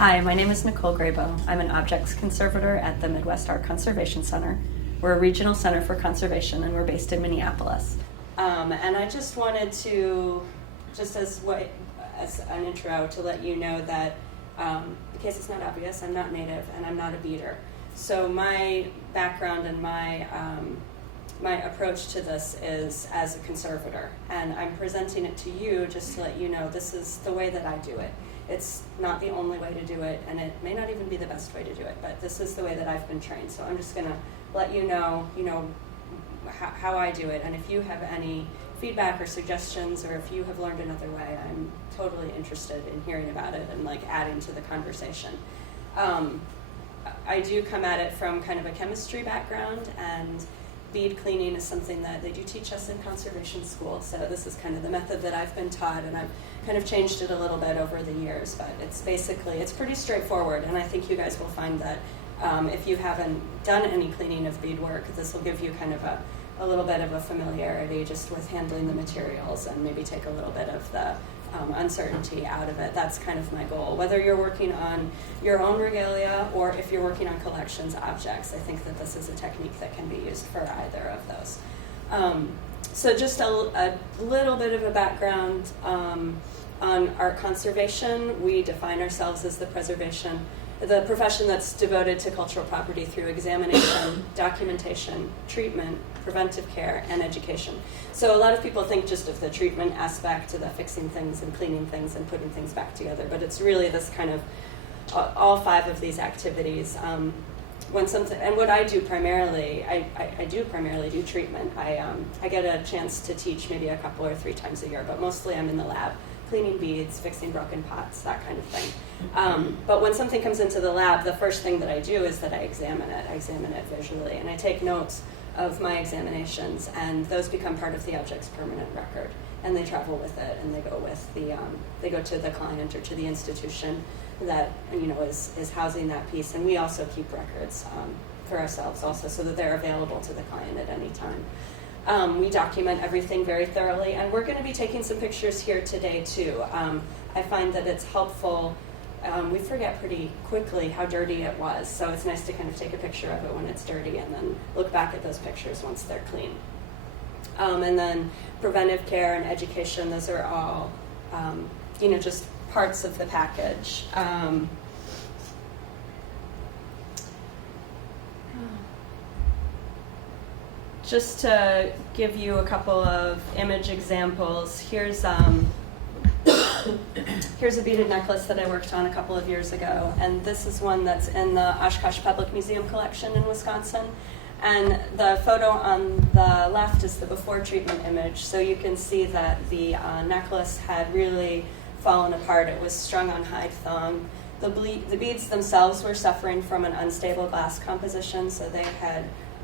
Hi, my name is Nicole Grabow. I'm an objects conservator at the Midwest Art Conservation Center. We're a regional center for conservation, and we're based in Minneapolis. And I just wanted to, just as an intro, to let you know that, in case it's not obvious, I'm not native and I'm not a beader. So my background and my approach to this is as a conservator, and I'm presenting it to you just to let you know this is the way that I do it. It's not the only way to do it, and it may not even be the best way to do it, but this is the way that I've been trained. So I'm just going to let you know, how I do it, and if you have any feedback or suggestions, or if you have learned another way, I'm totally interested in hearing about it and adding to the conversation. I do come at it from kind of a chemistry background, and bead cleaning is something that they do teach us in conservation school, so this is kind of the method that I've been taught, and I've kind of changed it a little bit over the years, but it's pretty straightforward, and I think you guys will find that if you haven't done any cleaning of beadwork, this will give you kind of a little bit of a familiarity just with handling the materials and maybe take a little bit of the uncertainty out of it. That's kind of my goal. Whether you're working on your own regalia or if you're working on collections objects, I think that this is a technique that can be used for either of those. So just a little bit of a background on art conservation. We define ourselves as the profession that's devoted to cultural property through examination, documentation, treatment, preventive care, and education. So a lot of people think just of the treatment aspect, the fixing things and cleaning things and putting things back together, but it's really this kind of all five of these activities. And what I do primarily, I do primarily do treatment. I get a chance to teach maybe a couple or 3 times a year, but mostly I'm in the lab, cleaning beads, fixing broken pots, that kind of thing. But when something comes into the lab, the first thing that I do is that I examine it. I examine it visually, and I take notes of my examinations, and those become part of the object's permanent record, and they travel with it, and they go to the client or to the institution that is housing that piece, and we also keep records for ourselves also, so that they're available to the client at any time. We document everything very thoroughly, and we're going to be taking some pictures here today too. I find that it's helpful. We forget pretty quickly how dirty it was, so it's nice to kind of take a picture of it when it's dirty and then look back at those pictures once they're clean. And then preventive care and education, those are all just parts of the package. Just to give you a couple of image examples, here's a beaded necklace that I worked on a couple of years ago, and this is one that's in the Oshkosh Public Museum collection in Wisconsin. And the photo on the left is the before treatment image, so you can see that the necklace had really fallen apart. It was strung on hide thong. The beads themselves were suffering from an unstable glass composition, so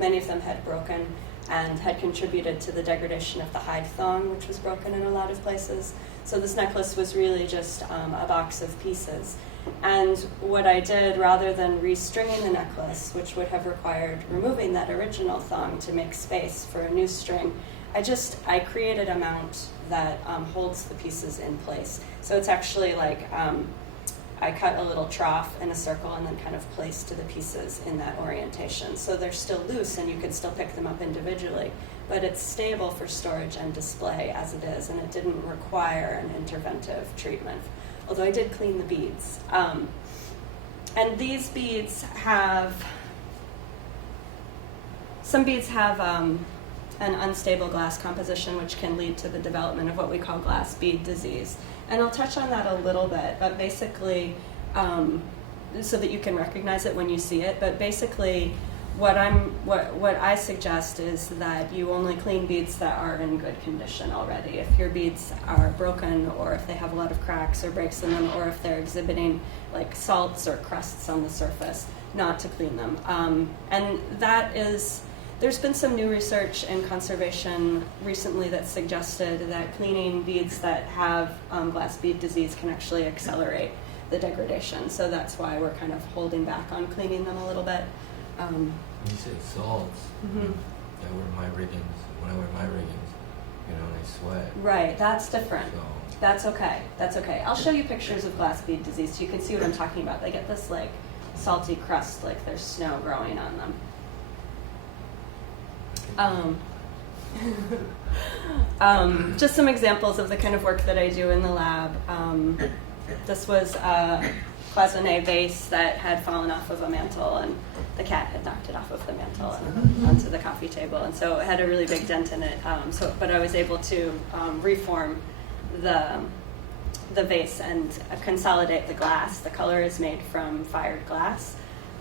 many of them had broken and had contributed to the degradation of the hide thong, which was broken in a lot of places. So this necklace was really just a box of pieces. And what I did, rather than restringing the necklace, which would have required removing that original thong to make space for a new string, I created a mount that holds the pieces in place. So it's actually I cut a little trough in a circle and then kind of placed the pieces in that orientation. So they're still loose and you can still pick them up individually, but it's stable for storage and display as it is, and it didn't require an interventive treatment, although I did clean the beads. And these beads some beads have an unstable glass composition, which can lead to the development of what we call glass bead disease. And I'll touch on that a little bit, but basically, so that you can recognize it when you see it, but basically what I suggest is that you only clean beads that are in good condition already. If your beads are broken, or if they have a lot of cracks or breaks in them, or if they're exhibiting salts or crusts on the surface, not to clean them. And there's been some new research in conservation recently that suggested that cleaning beads that have glass bead disease can actually accelerate the degradation. So that's why we're kind of holding back on cleaning them a little bit. You said salts. Mm-hmm. When I wear my riggings, I sweat. Right, that's different. That's okay. That's okay. I'll show you pictures of glass bead disease so you can see what I'm talking about. They get this like salty crust, like there's snow growing on them. Just some examples of the kind of work that I do in the lab. This was a cloisonne vase that had fallen off of a mantle, and the cat had knocked it off of the mantle and onto the coffee table, and so it had a really big dent in it. But I was able to reform the vase and consolidate the glass. The color is made from fired glass,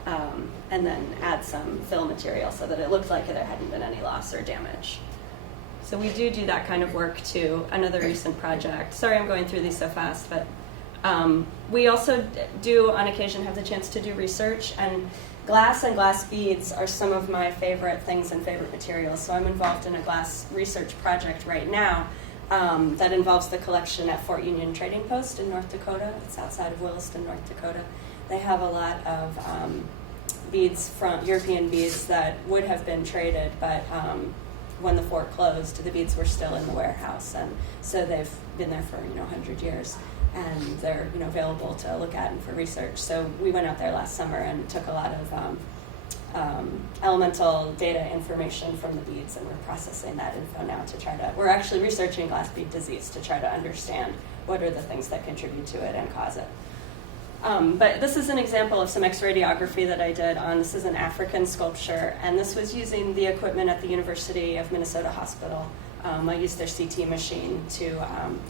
and then add some fill material so that it looked like there hadn't been any loss or damage. So we do that kind of work too. Another recent project. Sorry I'm going through these so fast, but we also do on occasion have the chance to do research, and glass and glass beads are some of my favorite things and favorite materials. So I'm involved in a glass research project right now that involves the collection at Fort Union Trading Post in North Dakota. It's outside of Williston, North Dakota. They have a lot of beads from European beads that would have been traded, but when the fort closed, the beads were still in the warehouse, and so they've been there for 100 years, and they're available to look at and for research. So we went out there last summer and took a lot of elemental data information from the beads, and we're processing that info now to try to. We're actually researching glass bead disease to try to understand what are the things that contribute to it and cause it. But this is an example of some X-radiography that I did on, this is an African sculpture, and this was using the equipment at the University of Minnesota Hospital. I used their CT machine to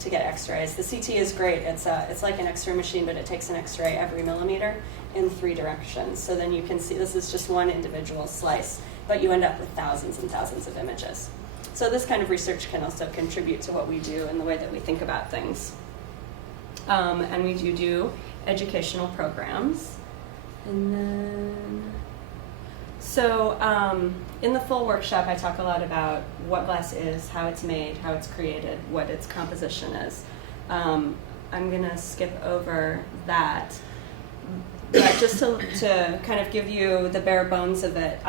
get X-rays. The CT is great. It's like an X-ray machine, but it takes an X-ray every millimeter in 3 directions. So then you can see this is just one individual slice, but you end up with thousands and thousands of images. So this kind of research can also contribute to what we do and the way that we think about things. And we do educational programs. And then, so in the full workshop, I talk a lot about what glass is, how it's made, how it's created, what its composition is. I'm gonna skip over that, but just to kind of give you the bare bones of it,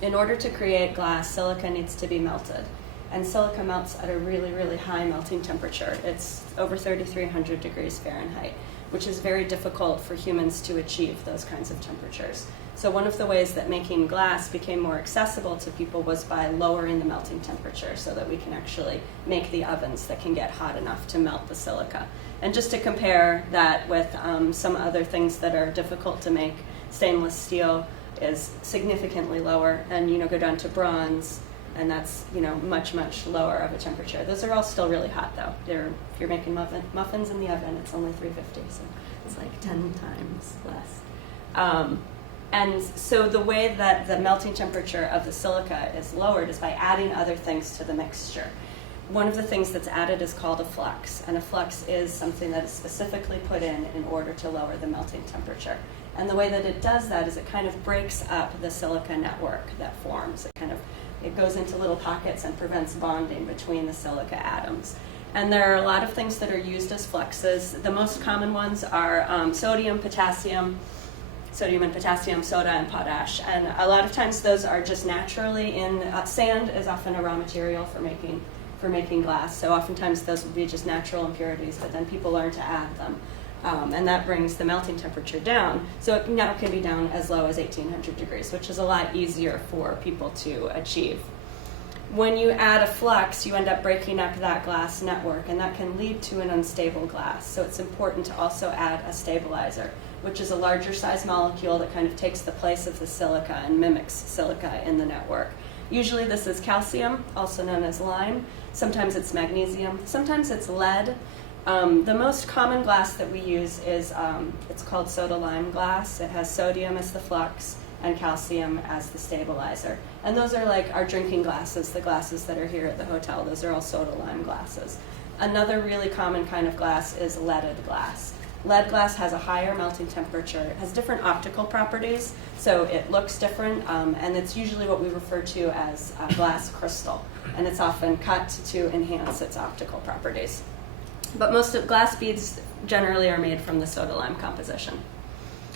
in order to create glass, silica needs to be melted. And silica melts at a really, really high melting temperature. It's over 3,300 degrees Fahrenheit, which is very difficult for humans to achieve those kinds of temperatures. So one of the ways that making glass became more accessible to people was by lowering the melting temperature so that we can actually make the ovens that can get hot enough to melt the silica. And just to compare that with some other things that are difficult to make, stainless steel is significantly lower, and go down to bronze, and that's much, much lower of a temperature. Those are all still really hot though. If you're making muffins in the oven, it's only 350, so it's like 10 times less. And so the way that the melting temperature of the silica is lowered is by adding other things to the mixture. One of the things that's added is called a flux, and a flux is something that is specifically put in order to lower the melting temperature. And the way that it does that is it kind of breaks up the silica network that forms. It goes into little pockets and prevents bonding between the silica atoms. And there are a lot of things that are used as fluxes. The most common ones are sodium, potassium, and potassium, soda, and potash. And a lot of times those are just naturally in, sand is often a raw material for making glass. So oftentimes those would be just natural impurities, but then people learn to add them. And that brings the melting temperature down. So it now can be down as low as 1,800 degrees, which is a lot easier for people to achieve. When you add a flux, you end up breaking up that glass network, and that can lead to an unstable glass. So it's important to also add a stabilizer, which is a larger size molecule that kind of takes the place of the silica and mimics silica in the network. Usually this is calcium, also known as lime. Sometimes it's magnesium. Sometimes it's lead. The most common glass that we use is, it's called soda-lime glass. It has sodium as the flux and calcium as the stabilizer. And those are like our drinking glasses, the glasses that are here at the hotel. Those are all soda-lime glasses. Another really common kind of glass is leaded glass. Lead glass has a higher melting temperature. It has different optical properties, so it looks different, and it's usually what we refer to as glass crystal, and it's often cut to enhance its optical properties. But most of glass beads generally are made from the soda-lime composition.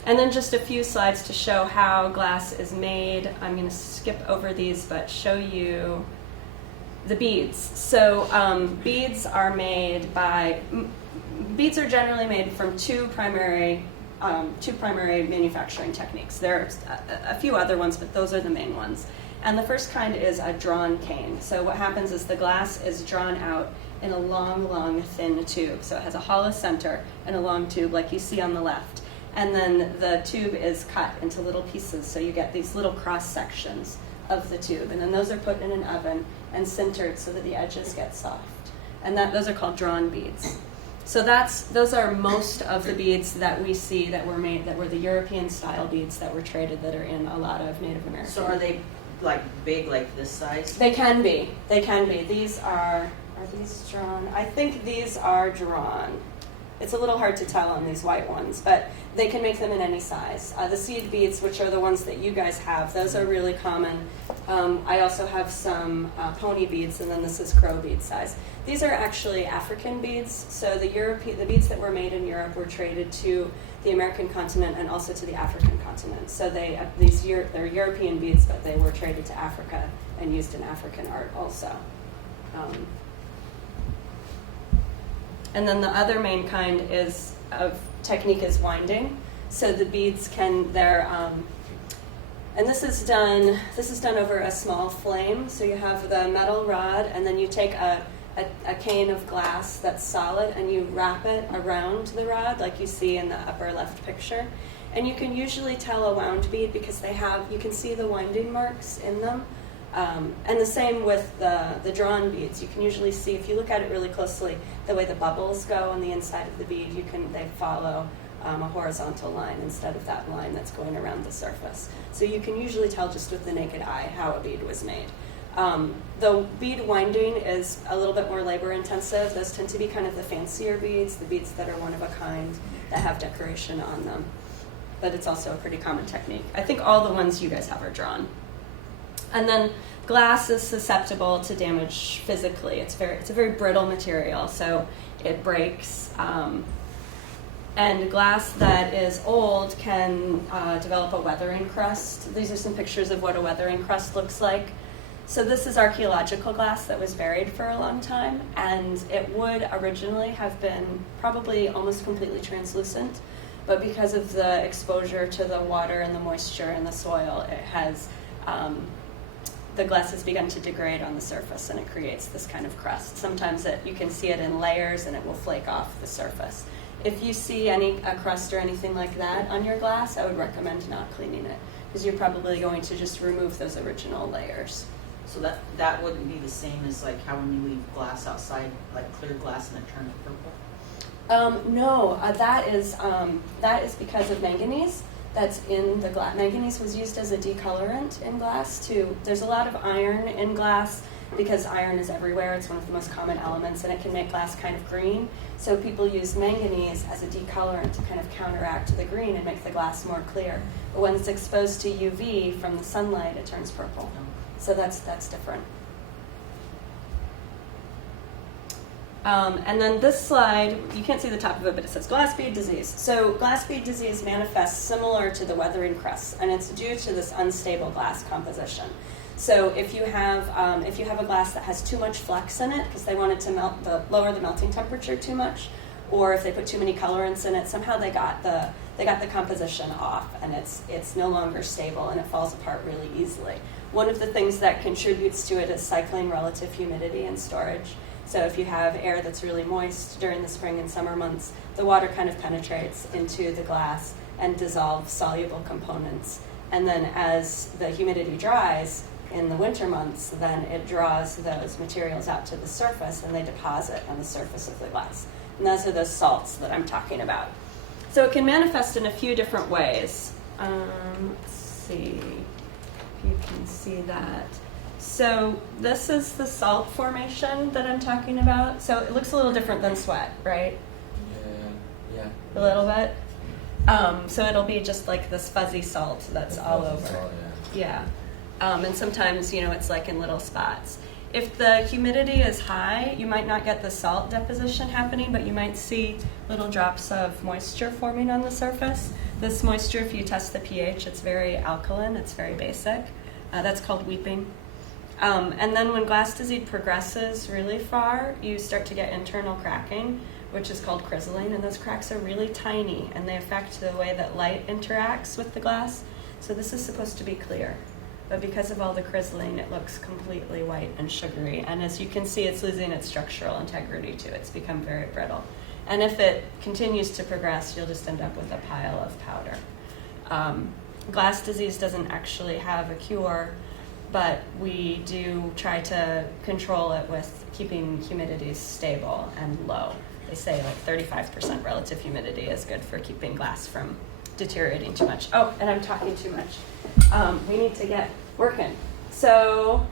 And then just a few slides to show how glass is made. I'm going to skip over these, but show you the beads. So beads are generally made from two primary manufacturing techniques. There's a few other ones, but those are the main ones. And the first kind is a drawn cane. So what happens is the glass is drawn out in a long, thin tube. So it has a hollow center and a long tube like you see on the left. And then the tube is cut into little pieces, so you get these little cross sections of the tube. And then those are put in an oven and sintered so that the edges get soft. And those are called drawn beads. So those are most of the beads that we see that were made, that were the European style beads that were traded, that are in a lot of Native American. So are they like big, like this size? They can be. These are these drawn? I think these are drawn. It's a little hard to tell on these white ones, but they can make them in any size. The seed beads, which are the ones that you guys have, those are really common. I also have some pony beads, and then this is crow bead size. These are actually African beads. So the beads that were made in Europe were traded to the American continent and also to the African continent. So they're European beads, but they were traded to Africa and used in African art also. And then the other main kind of technique is winding. So the beads and this is done over a small flame. So you have the metal rod, and then you take a cane of glass that's solid, and you wrap it around the rod like you see in the upper left picture. And you can usually tell a wound bead because you can see the winding marks in them. And the same with the drawn beads. You can usually see, if you look at it really closely, the way the bubbles go on the inside of the bead, they follow a horizontal line instead of that line that's going around the surface. So you can usually tell just with the naked eye how a bead was made. The bead winding is a little bit more labor intensive. Those tend to be kind of the fancier beads, the beads that are one of a kind, that have decoration on them. But it's also a pretty common technique. I think all the ones you guys have are drawn. And then glass is susceptible to damage physically. It's a very brittle material, so it breaks. And glass that is old can develop a weathering crust. These are some pictures of what a weathering crust looks like. So this is archaeological glass that was buried for a long time, and it would originally have been probably almost completely translucent, but because of the exposure to the water and the moisture in the soil, the glass has begun to degrade on the surface, and it creates this kind of crust. Sometimes you can see it in layers, and it will flake off the surface. If you see a crust or anything like that on your glass, I would recommend not cleaning it, because you're probably going to just remove those original layers. So that wouldn't be the same as like how when you leave glass outside, like clear glass, and it turns purple? No, that is because of manganese that's in the glass. Manganese was used as a decolorant in glass too. There's a lot of iron in glass because iron is everywhere. It's one of the most common elements, and it can make glass kind of green. So people use manganese as a decolorant to kind of counteract the green and make the glass more clear. But when it's exposed to UV from the sunlight, it turns purple. So that's different. And then this slide, you can't see the top of it, but it says glass bead disease. So glass bead disease manifests similar to the weathering crusts, and it's due to this unstable glass composition. So if you have a glass that has too much flux in it because they wanted to lower the melting temperature too much, or if they put too many colorants in it, somehow they got the composition off, and it's no longer stable, and it falls apart really easily. One of the things that contributes to it is cycling relative humidity and storage. So if you have air that's really moist during the spring and summer months, the water kind of penetrates into the glass and dissolves soluble components. And then as the humidity dries in the winter months, then it draws those materials out to the surface, and they deposit on the surface of the glass. And those are those salts that I'm talking about. So it can manifest in a few different ways. Let's see if you can see that. So this is the salt formation that I'm talking about. So it looks a little different than sweat, right? Yeah. A little bit. So it'll be just like this fuzzy salt that's all over. Salt, Yeah. And sometimes, it's like in little spots. If the humidity is high, you might not get the salt deposition happening, but you might see little drops of moisture forming on the surface. This moisture, if you test the pH, it's very alkaline, it's very basic. That's called weeping. And then when glass disease progresses really far, you start to get internal cracking, which is called crizzling, and those cracks are really tiny, and they affect the way that light interacts with the glass. So this is supposed to be clear, but because of all the crizzling, it looks completely white and sugary. And as you can see, it's losing its structural integrity too. It's become very brittle. And if it continues to progress, you'll just end up with a pile of powder. Glass disease doesn't actually have a cure, but we do try to control it with keeping humidity stable and low. They say like 35% relative humidity is good for keeping glass from deteriorating too much. Oh, and I'm talking too much. We need to get working. So,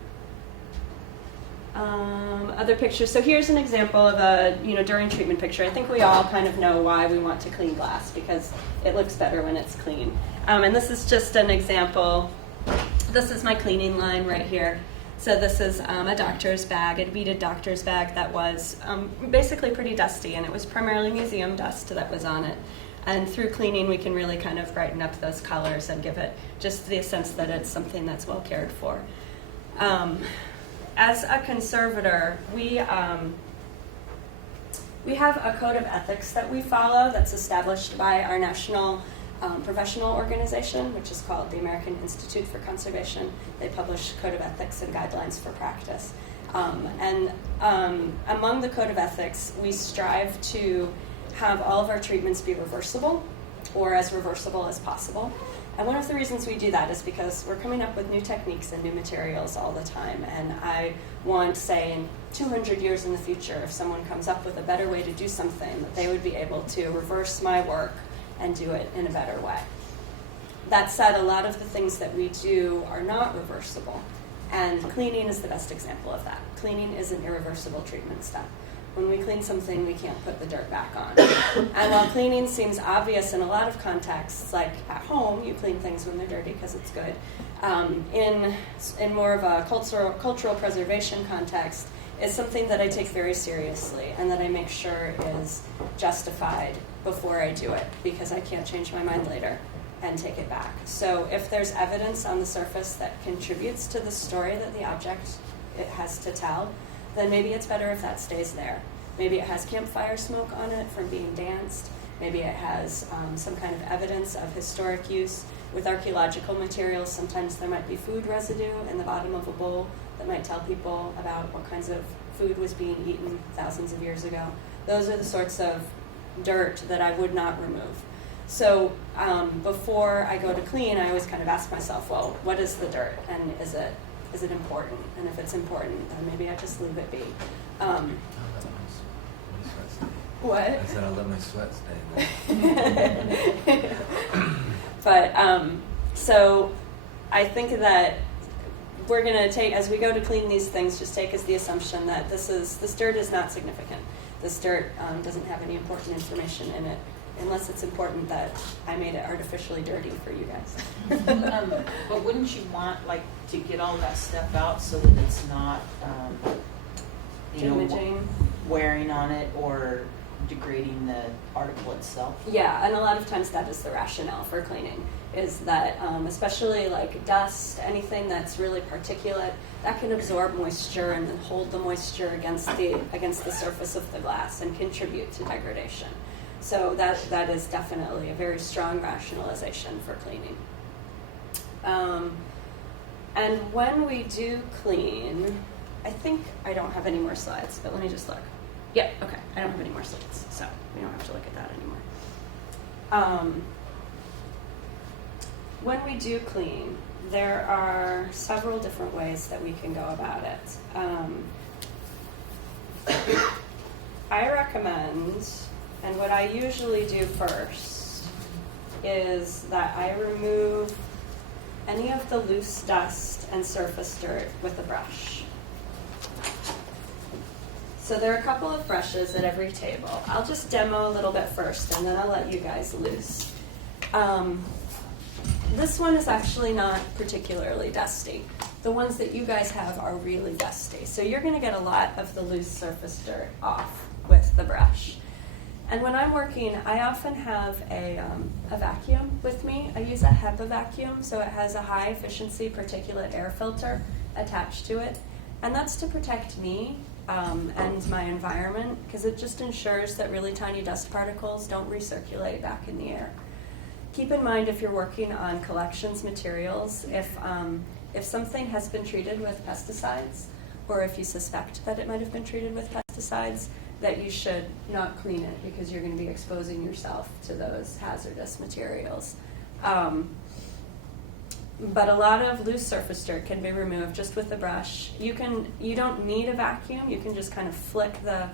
other pictures. So here's an example of a during treatment picture. I think we all kind of know why we want to clean glass, because it looks better when it's clean. And this is just an example. This is my cleaning line right here. So this is a doctor's bag, a beaded doctor's bag that was basically pretty dusty, and it was primarily museum dust that was on it. And through cleaning, we can really kind of brighten up those colors and give it just the sense that it's something that's well cared for. As a conservator, we have a code of ethics that we follow that's established by our national professional organization, which is called the American Institute for Conservation. They publish code of ethics and guidelines for practice. And among the code of ethics, we strive to have all of our treatments be reversible, or as reversible as possible. And one of the reasons we do that is because we're coming up with new techniques and new materials all the time. And I want, say, in 200 years in the future, if someone comes up with a better way to do something, that they would be able to reverse my work and do it in a better way. That said, a lot of the things that we do are not reversible, and cleaning is the best example of that. Cleaning is an irreversible treatment step. When we clean something, we can't put the dirt back on. And while cleaning seems obvious in a lot of contexts, like at home, you clean things when they're dirty because it's good. In more of a cultural preservation context, is something that I take very seriously and that I make sure is justified before I do it, because I can't change my mind later and take it back. So if there's evidence on the surface that contributes to the story that the object it has to tell, then maybe it's better if that stays there. Maybe it has campfire smoke on it from being danced. Maybe it has some kind of evidence of historic use. With archaeological materials, sometimes there might be food residue in the bottom of a bowl that might tell people about what kinds of food was being eaten thousands of years ago. Those are the sorts of dirt that I would not remove. So before I go to clean, I always kind of ask myself, well, what is the dirt, and is it important? And if it's important, then maybe I just leave it be. What? I said I let my sweat stay. But so I think that we're going to take, as we go to clean these things, just take as the assumption that this dirt is not significant. This dirt doesn't have any important information in it, unless it's important that I made it artificially dirty for you guys. But wouldn't you want to get all that stuff out so that it's not, Damaging. wearing on it or degrading the article itself? Yeah, and a lot of times that is the rationale for cleaning, is that especially like dust, anything that's really particulate, that can absorb moisture and then hold the moisture against the surface of the glass and contribute to degradation. So that is definitely a very strong rationalization for cleaning. And when we do clean, I think I don't have any more slides, but let me just look. Yeah, okay, I don't have any more slides, so we don't have to look at that anymore. When we do clean, there are several different ways that we can go about it. I recommend, and what I usually do first, is that I remove any of the loose dust and surface dirt with a brush. So there are a couple of brushes at every table. I'll just demo a little bit first, and then I'll let you guys loose. This one is actually not particularly dusty. The ones that you guys have are really dusty. So you're going to get a lot of the loose surface dirt off with the brush. And when I'm working, I often have a vacuum with me. I use a HEPA vacuum, so it has a high efficiency particulate air filter, attached to it. And that's to protect me and my environment, because it just ensures that really tiny dust particles don't recirculate back in the air. Keep in mind, if you're working on collections materials, if something has been treated with pesticides, or if you suspect that it might have been treated with pesticides, that you should not clean it, because you're going to be exposing yourself to those hazardous materials. But a lot of loose surface dirt can be removed just with a brush. You don't need a vacuum. You can just kind of flick the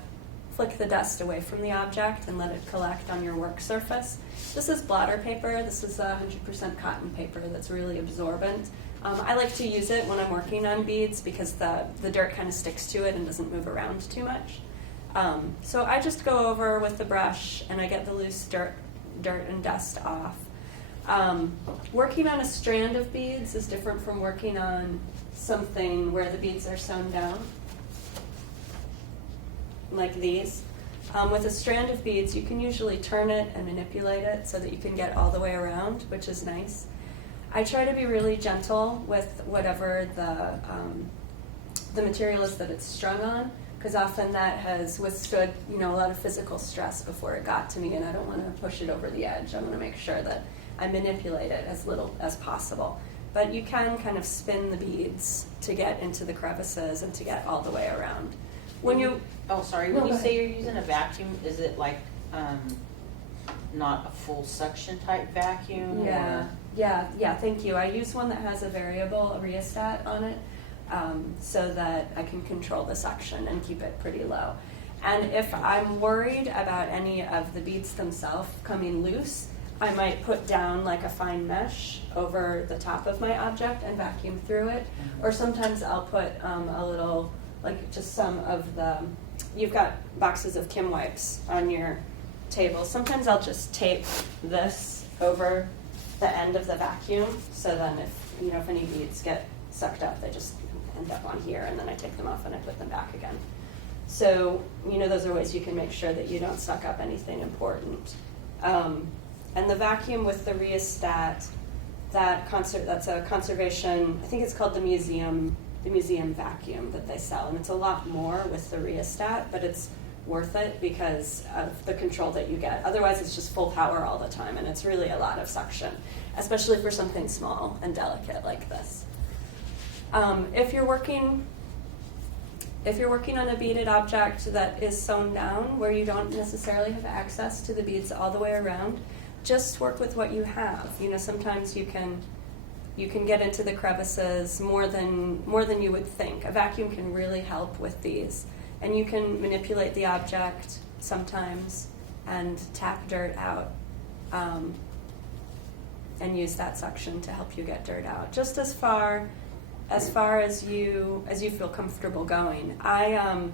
dust away from the object and let it collect on your work surface. This is blotter paper. This is 100% cotton paper that's really absorbent. I like to use it when I'm working on beads because the dirt kind of sticks to it and doesn't move around too much. So I just go over with the brush and I get the loose dirt and dust off. Working on a strand of beads is different from working on something where the beads are sewn down, like these. With a strand of beads, you can usually turn it and manipulate it so that you can get all the way around, which is nice. I try to be really gentle with whatever the material is that it's strung on, because often that has withstood, a lot of physical stress before it got to me, and I don't want to push it over the edge. I want to make sure that I manipulate it as little as possible. But you can kind of spin the beads to get into the crevices and to get all the way around. When you say you're using a vacuum, is it like not a full suction type vacuum? Yeah, thank you. I use one that has a variable rheostat on it, so that I can control the suction and keep it pretty low. And if I'm worried about any of the beads themselves coming loose, I might put down like a fine mesh over the top of my object and vacuum through it. Or sometimes I'll put a little, like just some of you've got boxes of Kim wipes on your table. Sometimes I'll just tape this over the end of the vacuum, so then if any beads get sucked up, they just end up on here, and then I take them off and I put them back again. So, those are ways you can make sure that you don't suck up anything important. And the vacuum with the rheostat, that's a conservation, I think it's called the museum vacuum that they sell, and it's a lot more with the rheostat, but it's worth it because of the control that you get. Otherwise, it's just full power all the time, and it's really a lot of suction, especially for something small and delicate like this. If you're working on a beaded object that is sewn down, where you don't necessarily have access to the beads all the way around, just work with what you have. Sometimes you can get into the crevices more than you would think. A vacuum can really help with these. And you can manipulate the object sometimes and tap dirt out, and use that suction to help you get dirt out. Just as far as you feel comfortable going. I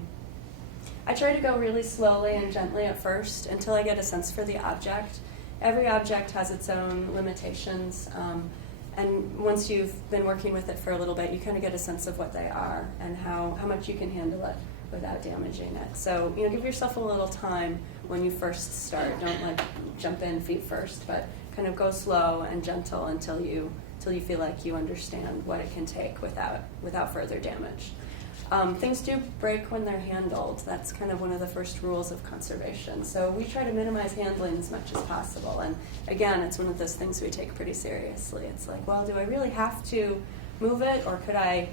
try to go really slowly and gently at first until I get a sense for the object. Every object has its own limitations, and once you've been working with it for a little bit, you kind of get a sense of what they are and how much you can handle it without damaging it. So, give yourself a little time when you first start. Don't jump in feet first, but kind of go slow and gentle until you feel like you understand what it can take without further damage. Things do break when they're handled. That's kind of one of the first rules of conservation. So we try to minimize handling as much as possible. And again, it's one of those things we take pretty seriously. It's like, well, do I really have to move it, or could I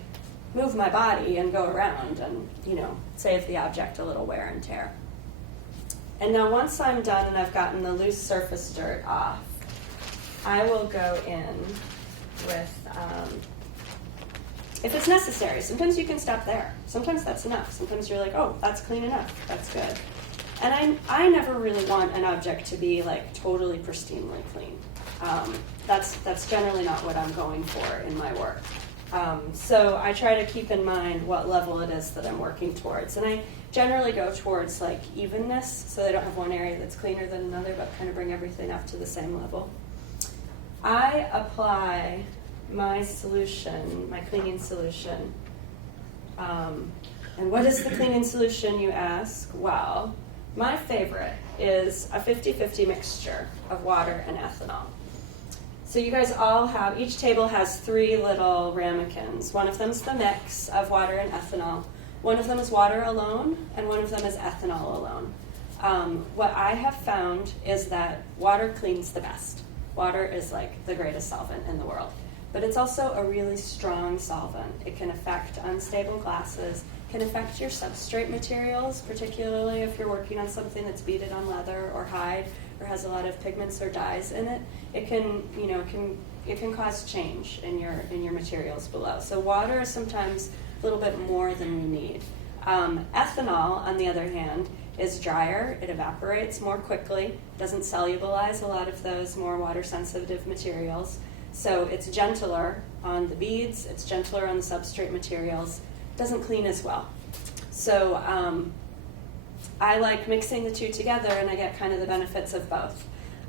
move my body and go around and, save the object a little wear and tear? And now once I'm done and I've gotten the loose surface dirt off, I will go in with, if it's necessary. Sometimes you can stop there. Sometimes that's enough. Sometimes you're like, oh, that's clean enough. That's good. And I never really want an object to be totally pristinely clean. That's generally not what I'm going for in my work. So I try to keep in mind what level it is that I'm working towards. And I generally go towards evenness, so I don't have one area that's cleaner than another, but kind of bring everything up to the same level. I apply my solution, my cleaning solution. And what is the cleaning solution, you ask? Well, my favorite is a 50-50 mixture of water and ethanol. So you guys all have, each table has 3 little ramekins. One of them's the mix of water and ethanol. One of them is water alone, and one of them is ethanol alone. What I have found is that water cleans the best. Water is like the greatest solvent in the world. But it's also a really strong solvent. It can affect unstable glasses, can affect your substrate materials, particularly if you're working on something that's beaded on leather or hide or has a lot of pigments or dyes in it. It can, it can cause change in your materials below. So water is sometimes a little bit more than we need. Ethanol, on the other hand, is drier. It evaporates more quickly, doesn't solubilize a lot of those more water-sensitive materials. So it's gentler on the beads, it's gentler on the substrate materials, doesn't clean as well. So I like mixing the two together, and I get kind of the benefits of both.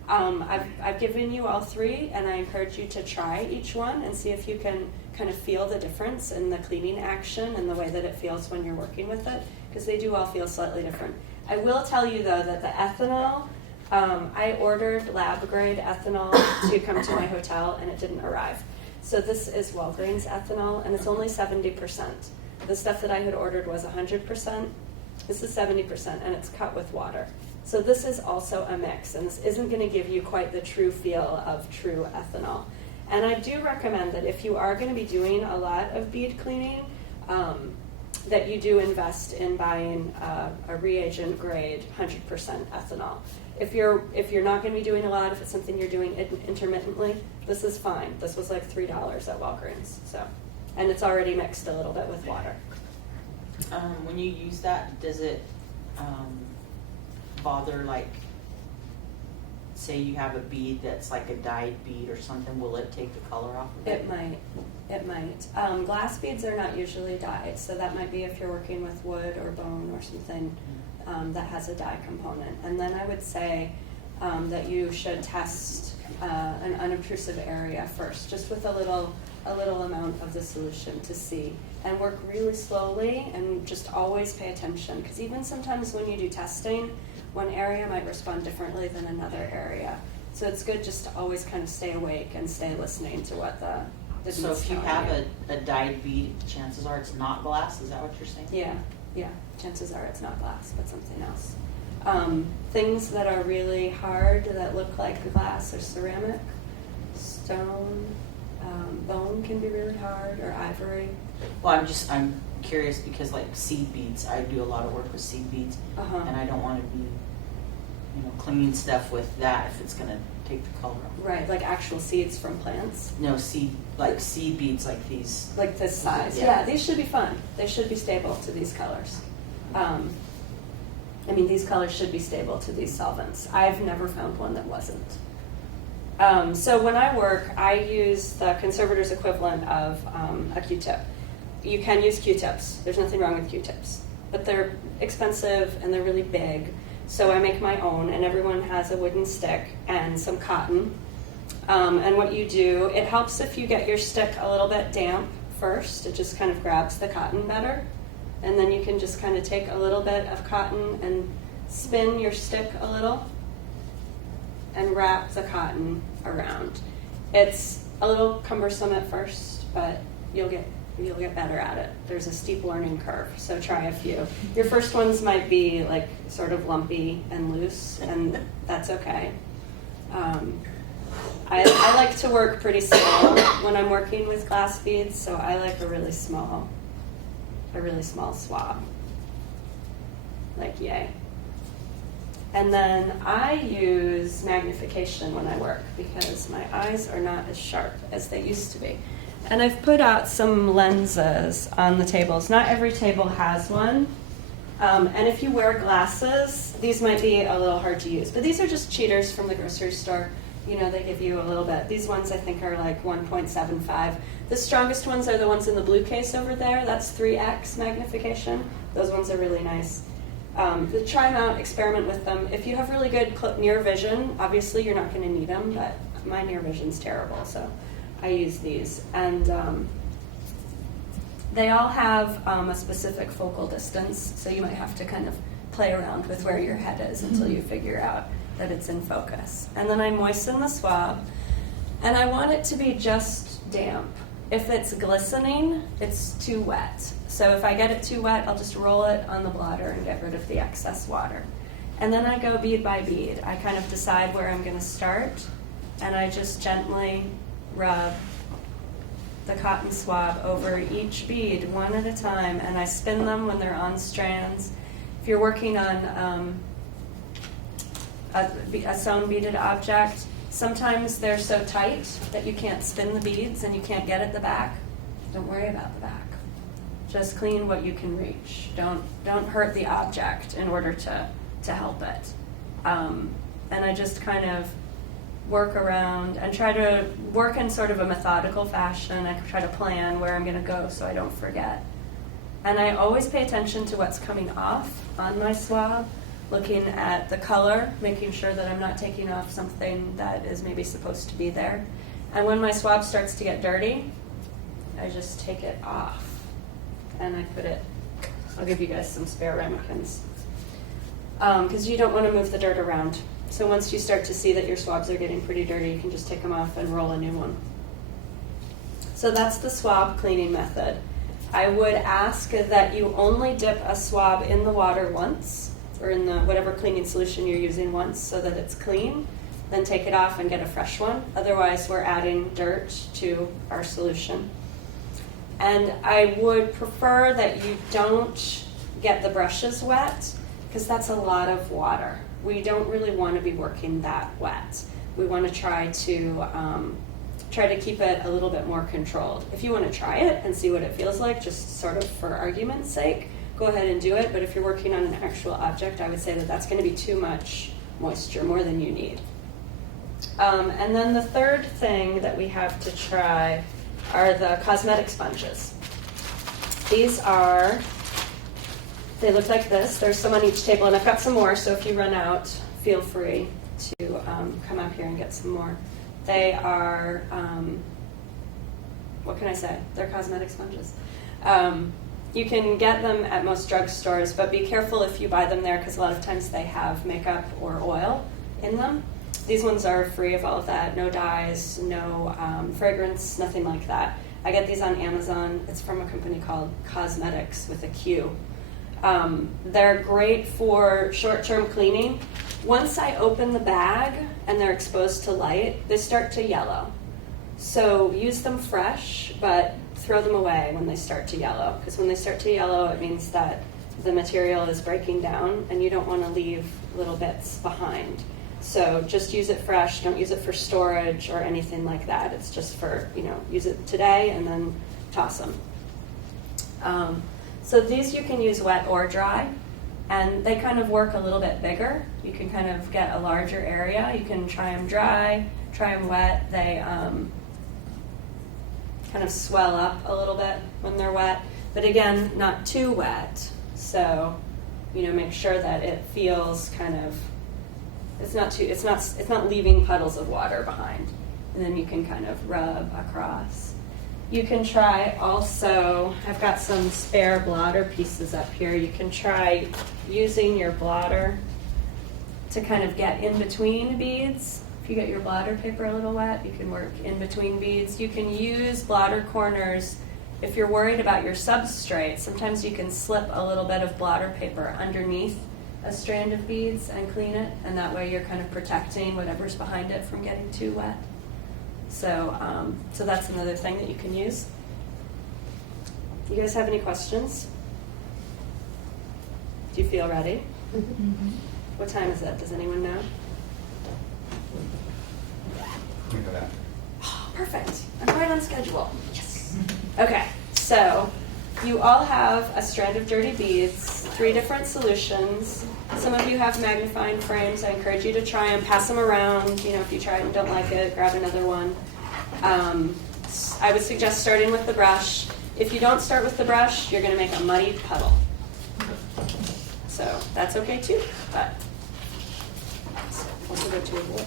I've given you all 3, and I encourage you to try each one and see if you can kind of feel the difference in the cleaning action and the way that it feels when you're working with it, because they do all feel slightly different. I will tell you, though, that the ethanol, I ordered lab-grade ethanol to come to my hotel, and it didn't arrive. So this is Walgreens ethanol, and it's only 70%. The stuff that I had ordered was 100%. This is 70%, and it's cut with water. So this is also a mix, and this isn't going to give you quite the true feel of true ethanol. And I do recommend that if you are going to be doing a lot of bead cleaning, that you do invest in buying a reagent grade 100% ethanol. If you're not going to be doing a lot, if it's something you're doing intermittently, this is fine. This was like $3 at Walgreens, so, and it's already mixed a little bit with water. When you use that, does it bother, like, say you have a bead that's like a dyed bead or something, will it take the color off of it? It might. Glass beads are not usually dyed, so that might be if you're working with wood or bone or something that has a dye component. And then I would say that you should test an unobtrusive area first, just with a little amount of the solution to see, and work really slowly and just always pay attention, because even sometimes when you do testing, one area might respond differently than another area. So it's good just to always kind of stay awake and stay listening to what the bead's So if you telling have you. a dyed bead, chances are it's not glass, is that what you're saying? Yeah. Chances are it's not glass, but something else. Things that are really hard that look like glass or ceramic, stone, bone can be really hard, or ivory. Well, I'm curious because, like, seed beads, I do a lot of work with seed beads, and I don't want to be, cleaning stuff with that if it's going to take the color off. Right, like actual seeds from plants. No, seed beads like these. Like this size. Yeah. Yeah, these should be fun. They should be stable to these colors. These colors should be stable to these solvents. I've never found one that wasn't. So when I work, I use the Conservator's equivalent of a Q-tip. You can use Q-tips. There's nothing wrong with Q-tips. But they're expensive and they're really big. So I make my own, and everyone has a wooden stick and some cotton. And what you do, it helps if you get your stick a little bit damp first. It just kind of grabs the cotton better. And then you can just kind of take a little bit of cotton and spin your stick a little and wrap the cotton around. It's a little cumbersome at first, but you'll get better at it. There's a steep learning curve, so try a few. Your first ones might be like sort of lumpy and loose, and that's okay. I like to work pretty small when I'm working with glass beads, so I like a really small swab. Like, yay. And then I use magnification when I work because my eyes are not as sharp as they used to be. And I've put out some lenses on the tables. Not every table has one. And if you wear glasses, these might be a little hard to use. But these are just cheaters from the grocery store. They give you a little bit. These ones I think are like 1.75. The strongest ones are the ones in the blue case over there. That's 3x magnification. Those ones are really nice. Try them out, experiment with them. If you have really good near vision, obviously you're not going to need them, but my near vision's terrible, so I use these. And they all have a specific focal distance, so you might have to kind of play around with where your head is until you figure out that it's in focus. And then I moisten the swab. And I want it to be just damp. If it's glistening, it's too wet. So if I get it too wet, I'll just roll it on the blotter and get rid of the excess water. And then I go bead by bead. I kind of decide where I'm going to start, and I just gently rub the cotton swab over each bead one at a time, and I spin them when they're on strands. If you're working on a sewn beaded object, sometimes they're so tight that you can't spin the beads and you can't get at the back. Don't worry about the back. Just clean what you can reach. Don't hurt the object in order to help it. And I just kind of work around and try to work in sort of a methodical fashion. I try to plan where I'm going to go so I don't forget. And I always pay attention to what's coming off on my swab, looking at the color, making sure that I'm not taking off something that is maybe supposed to be there. And when my swab starts to get dirty, I just take it off and I put it, I'll give you guys some spare ramekins. Because you don't want to move the dirt around. So once you start to see that your swabs are getting pretty dirty, you can just take them off and roll a new one. So that's the swab cleaning method. I would ask that you only dip a swab in the water once, or in the whatever cleaning solution you're using once, so that it's clean. Then take it off and get a fresh one. Otherwise, we're adding dirt to our solution. And I would prefer that you don't get the brushes wet, because that's a lot of water. We don't really want to be working that wet. We want to try to keep it a little bit more controlled. If you want to try it and see what it feels like, just sort of for argument's sake, go ahead and do it. But if you're working on an actual object, I would say that that's going to be too much moisture, more than you need. And then the third thing that we have to try are the cosmetic sponges. These are, they look like this. There's some on each table, and I've got some more, so if you run out, feel free to come up here and get some more. They are, what can I say? They're cosmetic sponges. You can get them at most drugstores, but be careful if you buy them there, because a lot of times they have makeup or oil in them. These ones are free of all of that, no dyes, no fragrance, nothing like that. I get these on Amazon. It's from a company called Cosmetics with a Q. They're great for short-term cleaning. Once I open the bag and they're exposed to light, they start to yellow. So use them fresh, but throw them away when they start to yellow, because when they start to yellow, it means that the material is breaking down and you don't want to leave little bits behind. So just use it fresh. Don't use it for storage or anything like that. It's just for, use it today and then toss them. So these you can use wet or dry, and they kind of work a little bit bigger. You can kind of get a larger area. You can try them dry, try them wet. They kind of swell up a little bit when they're wet, but again, not too wet. So, make sure that it feels kind of, it's not leaving puddles of water behind. And then you can kind of rub across. You can try also, I've got some spare blotter pieces up here. You can try using your blotter to kind of get in between beads. If you get your blotter paper a little wet, you can work in between beads. You can use blotter corners if you're worried about your substrate. Sometimes you can slip a little bit of blotter paper underneath a strand of beads and clean it, and that way you're kind of protecting whatever's behind it from getting too wet. So that's another thing that you can use. You guys have any questions? Do you feel ready? Mm-hmm. What time is it? Does anyone know? We know that. Oh, perfect. I'm right on schedule. Yes. Okay, so you all have a strand of dirty beads, 3 different solutions. Some of you have magnifying frames. I encourage you to try them, pass them around. If you try it and don't like it, grab another one. I would suggest starting with the brush. If you don't start with the brush, you're going to make a muddy puddle. So that's okay too, but it's also good to avoid.